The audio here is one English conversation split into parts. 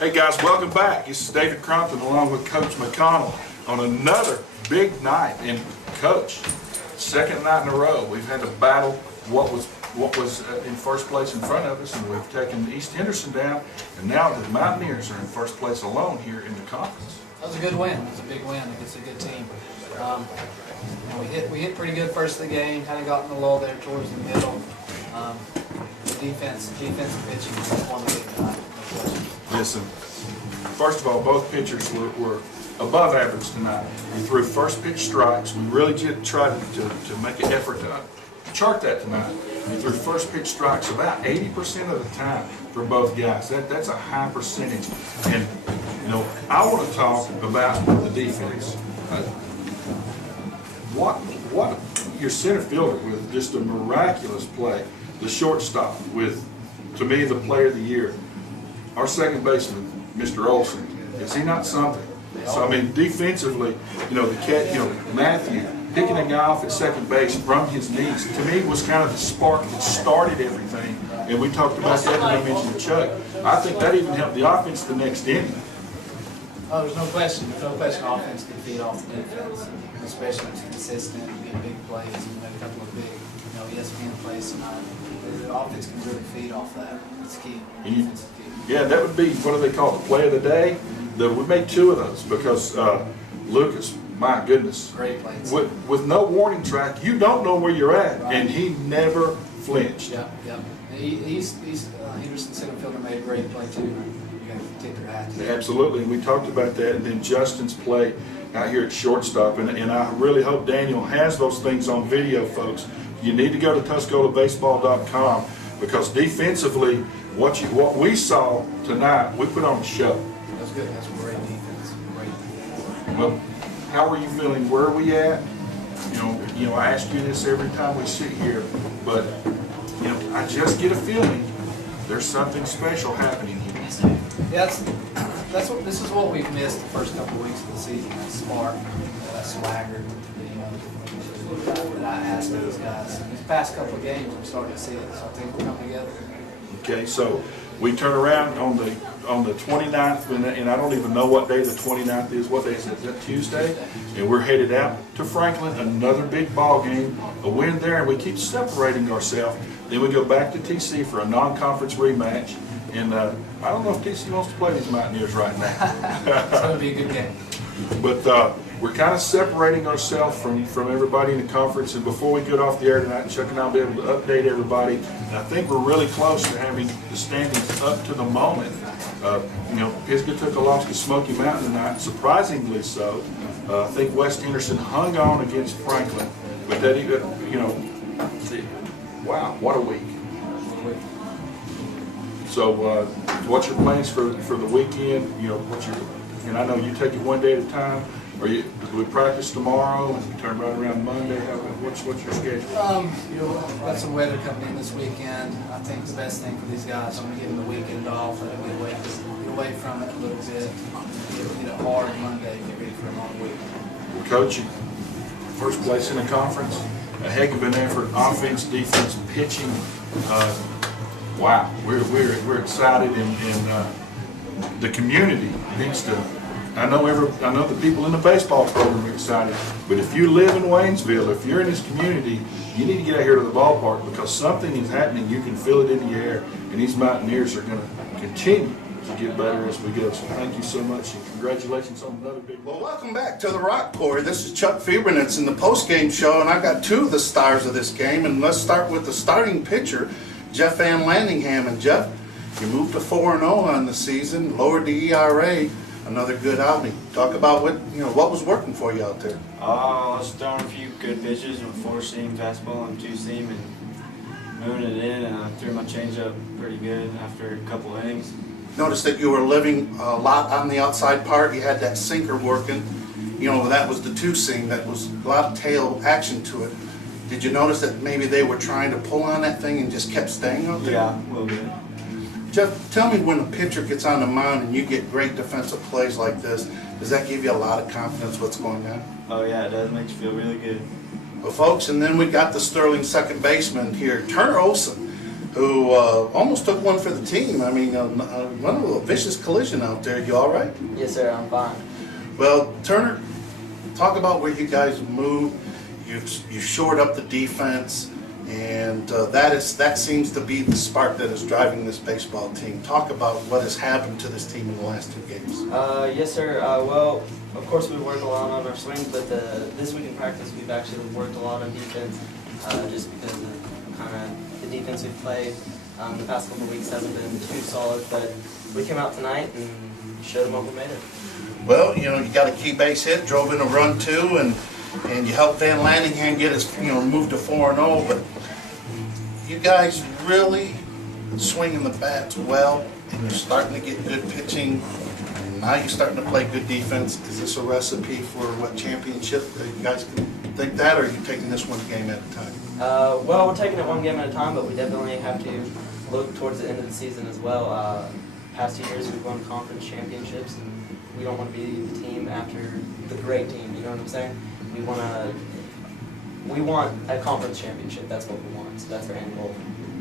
Hey guys, welcome back. This is David Crompton along with Coach McConnell on another big night. And Coach, second night in a row, we've had to battle what was in first place in front of us, and we've taken East Henderson down, and now the Mountaineers are in first place alone here in the conference. That was a good win. It was a big win against a good team. We hit pretty good first of the game, kind of got in the lull there towards the middle. The defensive pitching was one of the big tonight. Listen, first of all, both pitchers were above average tonight. We threw first pitch strikes. We really did try to make an effort to chart that tonight. We threw first pitch strikes about 80% of the time for both guys. That's a high percentage. And I want to talk about the defense. What your center fielder with just a miraculous play, the shortstop with, to me, the player of the year. Our second baseman, Mr. Olson, is he not something? So I mean, defensively, the cat, Matthew picking a guy off at second base from his knees, to me was kind of the spark that started everything. And we talked about that when I mentioned Chuck. I think that even helped the offense the next inning. Oh, there's no question. Offense can feed off the defense, especially when it's consistent, get big plays, and make a couple of big, ESPN plays tonight. The offense can really feed off that. It's key. Defense is key. Yeah, that would be, what do they call it, play of the day? We made two of those because Lucas, my goodness, great plays. With no warning track, you don't know where you're at, right. And he never flinched. Yeah. Henderson center fielder made a great play too. You got to take their hat. Absolutely, and we talked about that. And then Justin's play out here at shortstop, and I really hope Daniel has those things on video, folks. You need to go to TuscolaBaseball.com because defensively, what we saw tonight, we put on a show. That's good. That's great defense. Great defense. Well, how are you feeling? Where are we at? I ask you this every time we sit here, but I just get a feeling there's something special happening here. Yeah, this is what we've missed the first couple of weeks of the season. That spark, that swagger, that I asked of these guys. These past couple of games, we're starting to see it. So I think we're coming together. Okay, so we turn around on the 29th, and I don't even know what day the 29th is. What day is it? Is that Tuesday? And we're headed out to Franklin, another big ball game, a win there, and we keep separating ourselves. Then we go back to TC for a non-conference rematch, and I don't know if TC wants to play these Mountaineers right now. It's going to be a good game. But we're kind of separating ourselves from everybody in the conference, and before we get off the air tonight, Chuck and I will be able to update everybody. And I think we're really close to having the standings up to the moment. Pisgah took a loss to Smoky Mountain tonight, surprisingly so. I think West Henderson hung on against Franklin, but that even, wow, what a week. So, what's your plans for the weekend? And I know you take it one day at a time. Do we practice tomorrow and turn right around Monday? What's your schedule? Got some weather coming in this weekend. I think the best thing for these guys, I'm going to give them the weekend off, let them get away from it a little bit. Get a hard Monday, get ready for a long week. Well, Coach, first place in the conference, a heck of an effort, offense, defense, pitching. Wow, we're excited, and the community needs to. I know the people in the baseball program are excited, but if you live in Waynesville, if you're in this community, you need to get out here to the ballpark because something is happening. You can feel it in the air, and these Mountaineers are going to continue to get better as we go. So thank you so much, and congratulations on another big one. Well, welcome back to the Rock Quarry. This is Chuck Fiebernitz in the post-game show, and I've got two of the stars of this game, and let's start with the starting pitcher, Jeff Van Landingham. And Jeff, you moved to 4-0 on the season, lowered the ERA. Another good outing. Talk about what was working for you out there. I was throwing a few good pitches with 4-seam fastball and 2-seam and moving it in, and I threw my changeup pretty good after a couple innings. Noticed that you were living a lot on the outside part. You had that sinker working. That was the 2-seam. That was a lot of tail action to it. Did you notice that maybe they were trying to pull on that thing and just kept staying out there? Yeah, a little bit. Jeff, tell me, when a pitcher gets on the mound and you get great defensive plays like this, does that give you a lot of confidence what's going on? Oh yeah, it does. Makes you feel really good. Well, folks, and then we got the sterling second baseman here, Turner Olson. who almost took one for the team. I mean, one little vicious collision out there. You all right? Yes, sir, I'm fine. Well, Turner, talk about where you guys moved. You shored up the defense, and that seems to be the spark that is driving this baseball team. Talk about what has happened to this team in the last 2 games. Yes, sir. Well, of course, we worked a lot on our swing, but this week in practice, we've actually worked a lot on defense, just because of kind of the defense we've played. The past couple of weeks haven't been too solid, but we came out tonight and showed them what we made of. Well, you got a key base hit, drove in a run too, and you helped Van Lanningham get his, move to 4-0. But you guys really swinging the bats well, and you're starting to get good pitching. And now you're starting to play good defense. Is this a recipe for what championship? You guys can think that, or are you taking this one game at a time? Well, we're taking it one game at a time, but we definitely have to look towards the end of the season as well. Past 2 years, we've won conference championships, and we don't want to be the team after the great team. You know what I'm saying? We want a conference championship. That's what we want. So that's our end goal.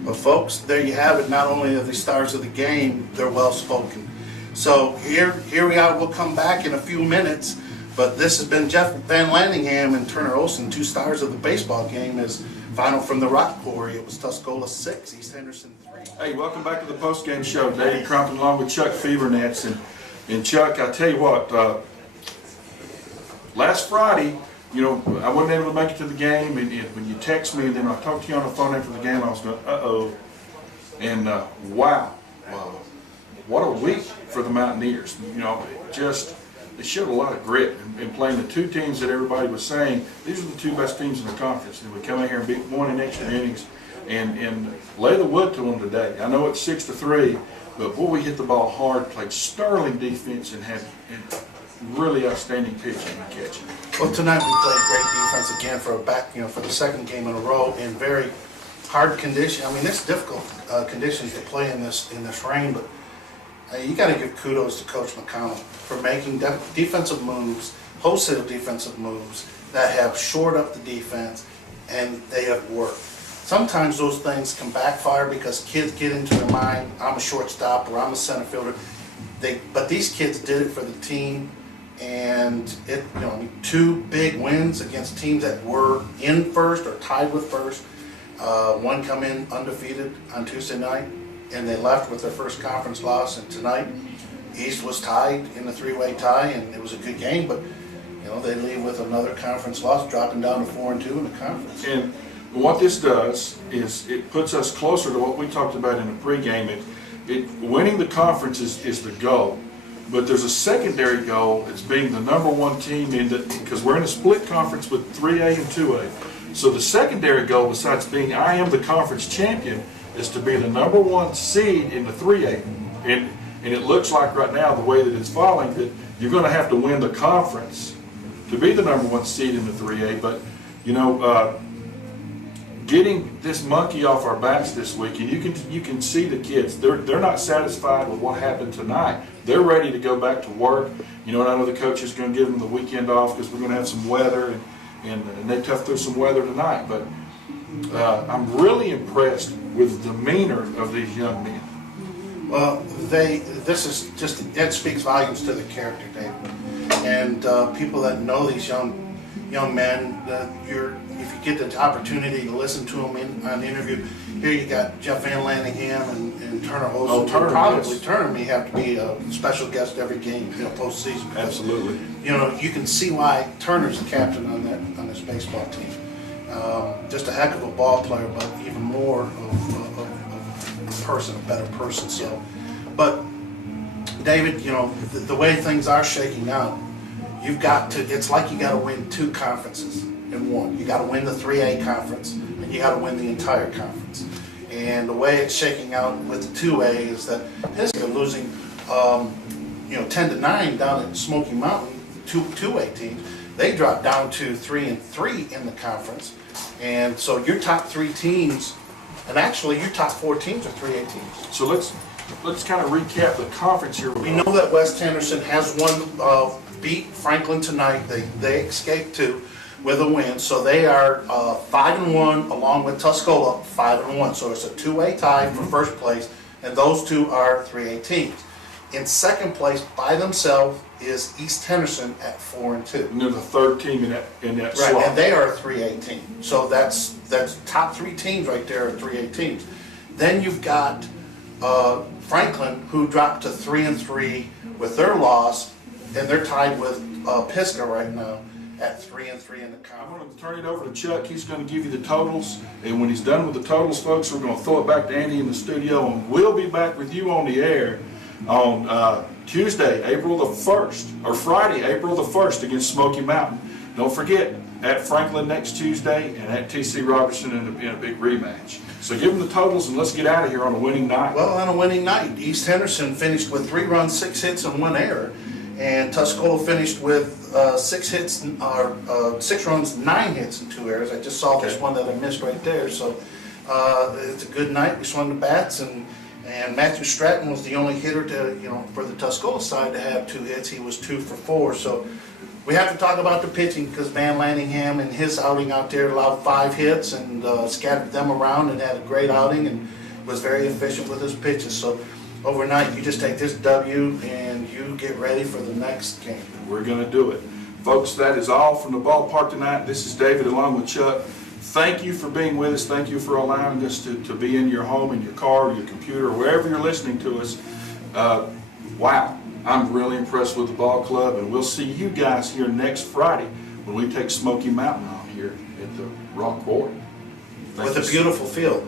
Well, folks, there you have it. Not only are the stars of the game, they're well spoken. So here we are. We'll come back in a few minutes. But this has been Jeff Van Lanningham and Turner Olson, 2 stars of the baseball game, as final from the Rock Quarry. It was Tuscola 6, East Henderson 3. Hey, welcome back to the post-game show. David Crompton along with Chuck Fiebernitz. And Chuck, I tell you what, last Friday, I wasn't able to make it to the game, and when you text me, and then I talked to you on the phone after the game, I was going, uh-oh. And wow, what a week for the Mountaineers. They showed a lot of grit in playing the 2 teams that everybody was saying, these are the 2 best teams in the conference. And we come in here and beat 1 in extra innings and lay the wood to them today. I know it's 6-3, but boy, we hit the ball hard, played sterling defense, and had really outstanding pitching and catching. Well, tonight we played great defense again for the 2nd game in a row in very hard conditions. I mean, it's difficult conditions to play in this rain, but you got to give kudos to Coach McConnell for making defensive moves, wholesale defensive moves that have shored up the defense, and they have worked. Sometimes those things can backfire because kids get into their mind, I'm a shortstop or I'm a center fielder. But these kids did it for the team, and 2 big wins against teams that were in first or tied with first. One come in undefeated on Tuesday night, and they left with their first conference loss. And tonight, East was tied in a 3-way tie, and it was a good game. But they leave with another conference loss, dropping down to 4-2 in the conference. And what this does is it puts us closer to what we talked about in the pregame. Winning the conference is the goal, but there's a secondary goal. It's being the #1 team because we're in a split conference with 3A and 2A. So the secondary goal, besides being I am the conference champion, is to be the #1 seed in the 3A. And it looks like right now, the way that it's falling, that you're going to have to win the conference to be the #1 seed in the 3A. But getting this monkey off our backs this week, and you can see the kids. They're not satisfied with what happened tonight. They're ready to go back to work. And I know the coach is going to give them the weekend off because we're going to have some weather, and they toughed through some weather tonight. But I'm really impressed with the demeanor of these young men. Well, that speaks volumes to the character, David. And people that know these young men, if you get the opportunity to listen to them on the interview, here you got Jeff Van Lanningham and Turner Olson. Turner may have to be a special guest every game, postseason. Absolutely. You can see why Turner's the captain on this baseball team. Just a heck of a ball player, but even more of a person, a better person. So, but David, the way things are shaking out, it's like you got to win 2 conferences in one. You got to win the 3A conference, and you got to win the entire conference. And the way it's shaking out with the 2A is that they're losing, 10-9 down at Smoky Mountain, 2A teams. They dropped down to 3-3 in the conference. And so your top 3 teams, and actually your top 4 teams are 3A teams. So let's kind of recap the conference here. We know that West Henderson has beat Franklin tonight. They escaped too. with a win. So they are 5-1, along with Tuscola 5-1. So it's a two-way tie for first place, and those two are 3A teams. In second place by themselves is East Henderson at 4-2. And they're the third team in that Right, slot. and they are a 3A team. So that's top three teams right there are 3A teams. Then you've got Franklin, who dropped to 3-3 with their loss, and they're tied with Pisgah right now at 3-3 in the I'm conference. going to turn it over to Chuck. He's going to give you the totals, and when he's done with the totals, folks, we're going to throw it back to Andy in the studio, and we'll be back with you on the air on Tuesday, April the 1st, or Friday, April the 1st against Smoky Mountain. Don't forget, at Franklin next Tuesday and at TC Robertson in a big rematch. So give them the totals and let's get out of here on a winning night. Well, on a winning night, East Henderson finished with 3 runs, 6 hits, and 1 error. And Tuscola finished with 6 runs, 9 hits, and 2 errors. I just saw this one that I missed right there. So it's a good night. We swung the bats, and Matthew Stratton was the only hitter for the Tuscola side to have 2 hits. He was 2 for 4. So we have to talk about the pitching, because Van Lanningham in his outing out there allowed 5 hits and scattered them around and had a great outing and was very efficient with his pitches. So overnight, you just take this W and you get ready for the next game. We're going to do it. Folks, that is all from the ballpark tonight. This is David along with Chuck. Thank you for being with us. Thank you for allowing us to be in your home, in your car, or your computer, or wherever you're listening to us. Wow, I'm really impressed with the ball club, and we'll see you guys here next Friday when we take Smoky Mountain on here at the Rock Quarry. With a beautiful field.